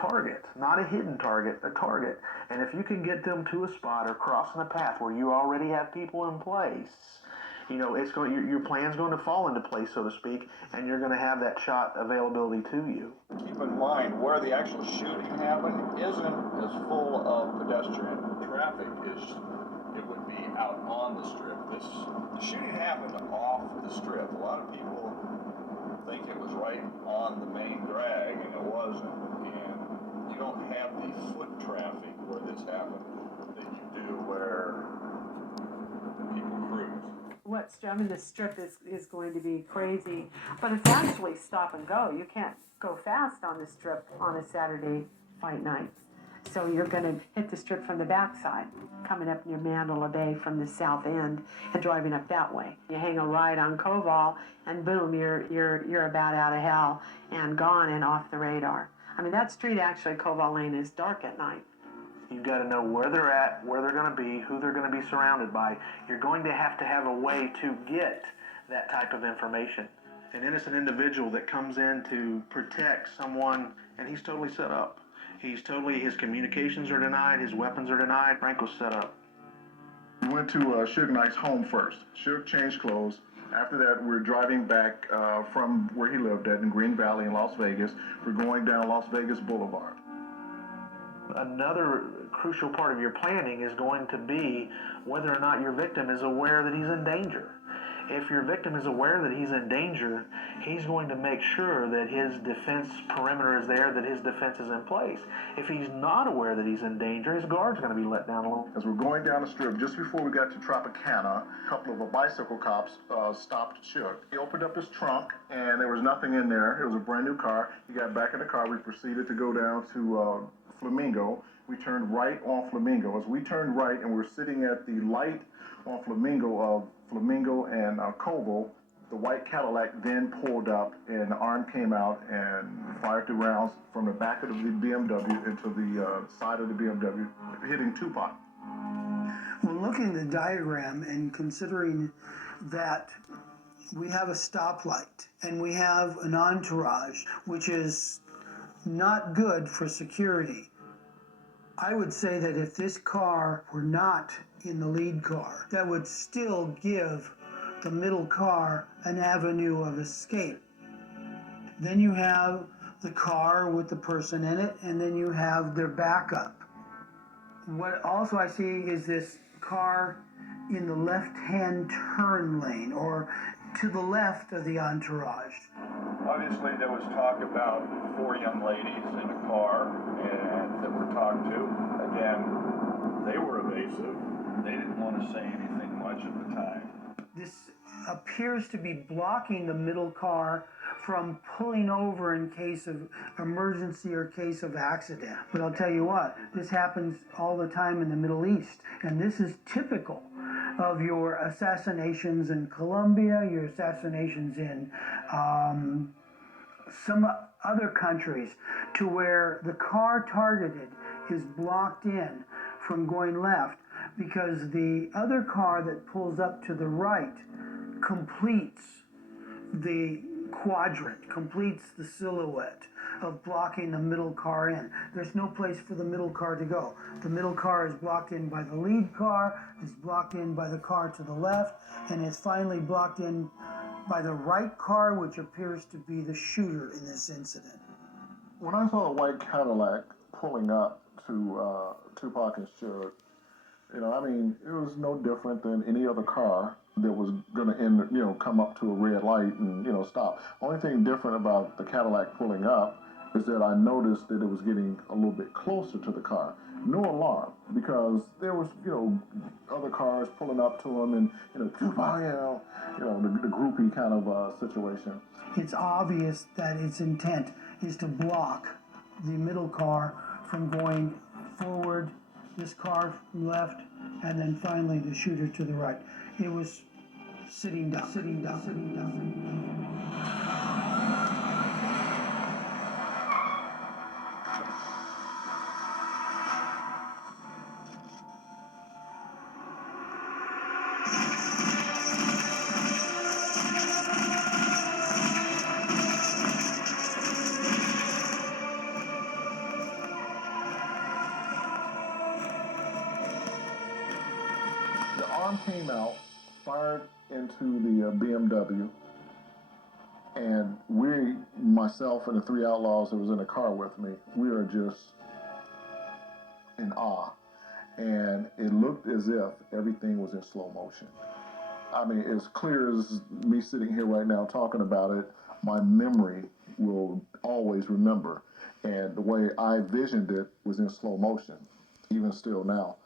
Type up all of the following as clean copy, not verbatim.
target, not a hidden target, a target. And if you can get them to a spot or crossing a path where you already have people in place, you know, it's going your plan's going to fall into place, so to speak, and you're going to have that shot availability to you. Keep in mind where the actual shooting happened isn't as full of pedestrian traffic as it would be out on the strip. The shooting happened off the strip. A lot of people think it was right on the main drag, and it wasn't. And you don't have the foot traffic where this happened that you do where people cruise. The strip is going to be crazy, but it's actually stop and go. You can't go fast on the strip on a Saturday fight night. So you're going to hit the strip from the backside, coming up near Mandalay Bay from the south end and driving up that way. You hang a ride on Koval, and boom, you're about out of hell and gone and off the radar. I mean, that street actually, Koval Lane, is dark at night. You've got to know where they're at, where they're going to be, who they're going to be surrounded by. You're going to have a way to get that type of information. An innocent individual that comes in to protect someone, and he's totally set up. His communications are denied, his weapons are denied. Frank was set up. We went to Suge Knight's home first. Suge changed clothes. After that, we're driving back from where he lived at in Green Valley in Las Vegas. We're going down Las Vegas Boulevard. Another crucial part of your planning is going to be whether or not your victim is aware that he's in danger. If your victim is aware that he's in danger, he's going to make sure that his defense perimeter is there, that his defense is in place. If he's not aware that he's in danger, his guard's going to be let down a little. As we're going down the strip, just before we got to Tropicana, a couple of bicycle cops stopped Suge. He opened up his trunk, and there was nothing in there. It was a brand new car. He got back in the car. We proceeded to go down to Flamingo. We turned right on Flamingo. As we turned right and we're sitting at the light on Flamingo and Koval, the white Cadillac then pulled up and an arm came out and fired the rounds from the back of the BMW into the side of the BMW, hitting Tupac. Well, looking at the diagram and considering that we have a stoplight and we have an entourage, which is not good for security, I would say that if this car were not in the lead car, that would still give the middle car an avenue of escape. Then you have the car with the person in it, and then you have their backup. What also I see is this car in the left-hand turn lane, or to the left of the entourage. Obviously, there was talk about 4 young ladies in a car and that were talked to. Again, they were evasive. They didn't want to say anything much at the time. This appears to be blocking the middle car from pulling over in case of emergency or case of accident. But I'll tell you what, this happens all the time in the Middle East, and this is typical of your assassinations in Colombia, your assassinations in some other countries, to where the car targeted is blocked in from going left because the other car that pulls up to the right completes the quadrant, completes the silhouette of blocking the middle car in. There's no place for the middle car to go. The middle car is blocked in by the lead car, is blocked in by the car to the left, and is finally blocked in by the right car, which appears to be the shooter in this incident. When I saw the white Cadillac pulling up to Tupac and Suge, it was no different than any other car that was going to come up to a red light and, stop. Only thing different about the Cadillac pulling up is that I noticed that it was getting a little bit closer to the car. No alarm, because there was, other cars pulling up to him and, Tupac, the groupie kind of situation. It's obvious that its intent is to block the middle car from going forward, this car from left, and then finally the shooter to the right. It was sitting down. Tom came out, fired into the BMW, and myself and the three outlaws that was in the car with me, we are just in awe. And it looked as if everything was in slow motion. I mean, as clear as me sitting here right now talking about it, my memory will always remember. And the way I visioned it was in slow motion, even still now.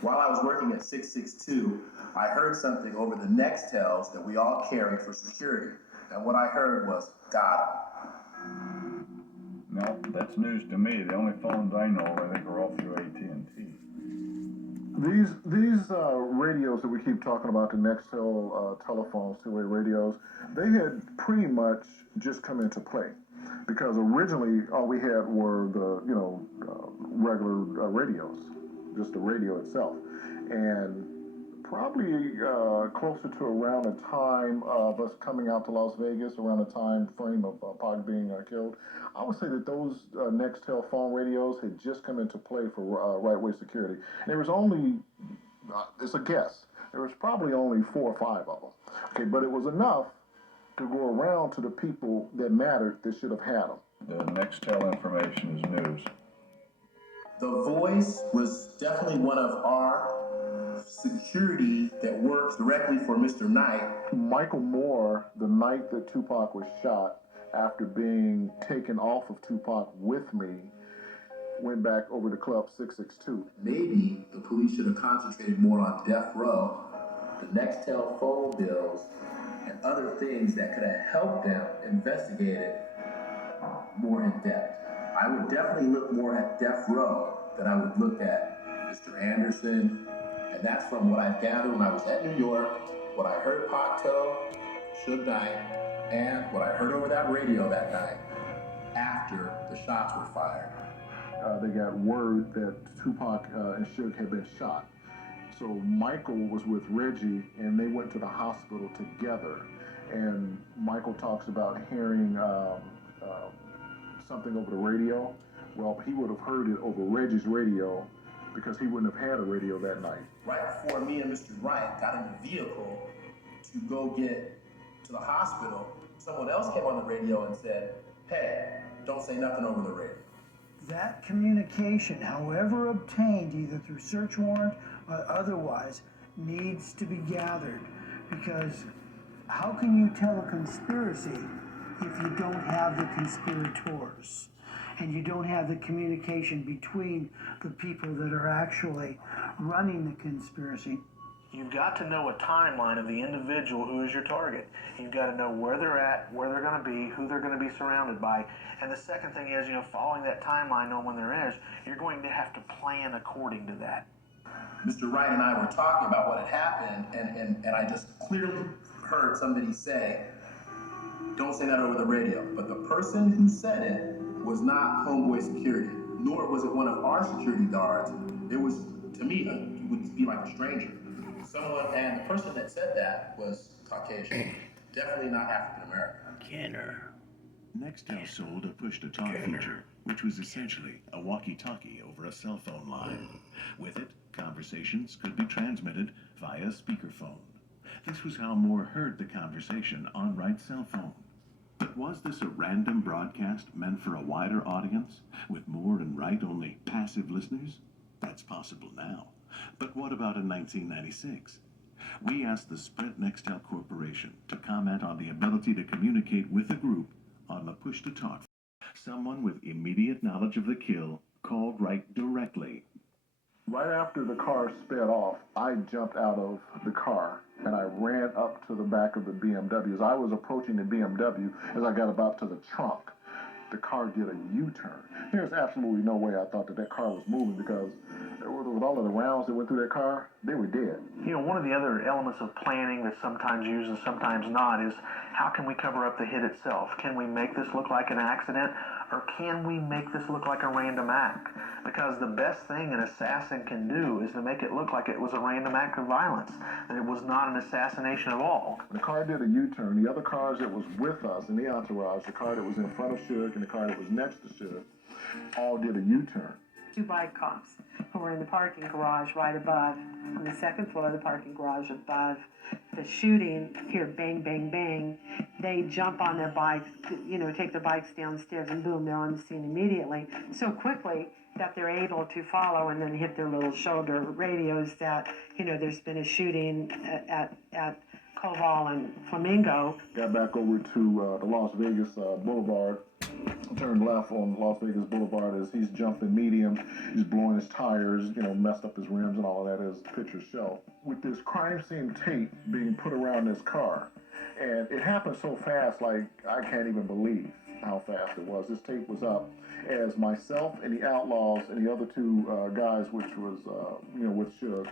While I was working at 662, I heard something over the Nextels that we all carry for security. And what I heard was, got him. No, that's news to me. The only phones I know, I think, are all through AT&T. These radios that we keep talking about, the Nextel telephones, two-way radios, they had pretty much just come into play. Because originally, all we had were the, regular radios, just the radio itself. And probably closer to around the time of us coming out to Las Vegas, around the time frame of Pac being killed, I would say that those Nextel phone radios had just come into play for right-way security. And there was only, it's a guess, there was probably only 4 or 5 of them. Okay, but it was enough to go around to the people that mattered that should have had them. The Nextel information is news. The voice was definitely one of our security that works directly for Mr. Knight. Michael Moore, the night that Tupac was shot, after being taken off of Tupac with me, went back over to Club 662. Maybe the police should have concentrated more on death row, the Nextel phone bills, and other things that could have helped them investigate it more in depth. I would definitely look more at death row than I would look at Mr. Anderson, and that's from what I've gathered when I was at New York, what I heard Pac tell Suge Knight, and what I heard over that radio that night after the shots were fired. They got word that Tupac and Suge had been shot. So Michael was with Reggie, and they went to the hospital together. And Michael talks about hearing something over the radio. Well, he would have heard it over Reggie's radio because he wouldn't have had a radio that night. Right before me and Mr. Wright got in the vehicle to go get to the hospital, someone else came on the radio and said, hey, don't say nothing over the radio. That communication, however obtained, either through search warrant or otherwise, needs to be gathered. Because how can you tell a conspiracy if you don't have the conspirators? And you don't have the communication between the people that are actually running the conspiracy. You've got to know a timeline of the individual who is your target. You've got to know where they're at, where they're going to be, who they're going to be surrounded by. And the second thing is, following that timeline, knowing when there is, you're going to have to plan according to that. Mr. Wright and I were talking about what had happened, and I just clearly heard somebody say, don't say that over the radio. But the person who said it was not Homeboy Security, nor was it one of our security guards. It was, to me, it would be like a stranger. And the person that said that was Caucasian, definitely not African American. Kenner. Nextel sold a push-to-talk feature, which was essentially a walkie-talkie over a cell phone line. With it, conversations could be transmitted via speakerphone. This was how Moore heard the conversation on Wright's cell phone. But was this a random broadcast meant for a wider audience, with Moore and Wright only passive listeners? That's possible now. But what about in 1996? We asked the Sprint Nextel Corporation to comment on the ability to communicate with a group on the push-to-talk. Someone with immediate knowledge of the kill called Wright directly. Right after the car sped off, I jumped out of the car and I ran up to the back of the BMW. As I was approaching the BMW, as I got about to the trunk, the car did a U-turn. There's absolutely no way I thought that car was moving because with all of the rounds that went through that car, they were dead. One of the other elements of planning that's sometimes used and sometimes not is how can we cover up the hit itself? Can we make this look like an accident, or can we make this look like a random act? Because the best thing an assassin can do is to make it look like it was a random act of violence, that it was not an assassination at all. The car did a U-turn. The other cars that was with us in the entourage, the car that was in front of Suge and the car that was next to Suge, all did a U-turn. 2 bike cops who were in the parking garage right above, on the second floor of the parking garage above the shooting, hear bang, bang, bang. They jump on their bikes, take their bikes downstairs, and boom, they're on the scene immediately. So quickly that they're able to follow and then hit their little shoulder radios that, there's been a shooting at Koval and Flamingo. Got back over to the Las Vegas Boulevard. Turned left on Las Vegas Boulevard as he's jumping medium. He's blowing his tires, messed up his rims and all of that, as pictures show. With this crime scene tape being put around his car. And it happened so fast, like, I can't even believe how fast it was. This tape was up as myself and the Outlaws and the other 2 guys, which was, with Suge,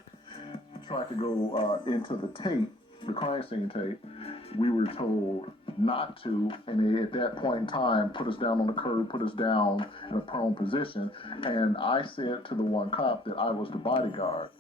tried to go into the tape, the crime scene tape. We were told not to, and they, at that point in time, put us down on the curb, put us down in a prone position, and I said to the one cop that I was the bodyguard.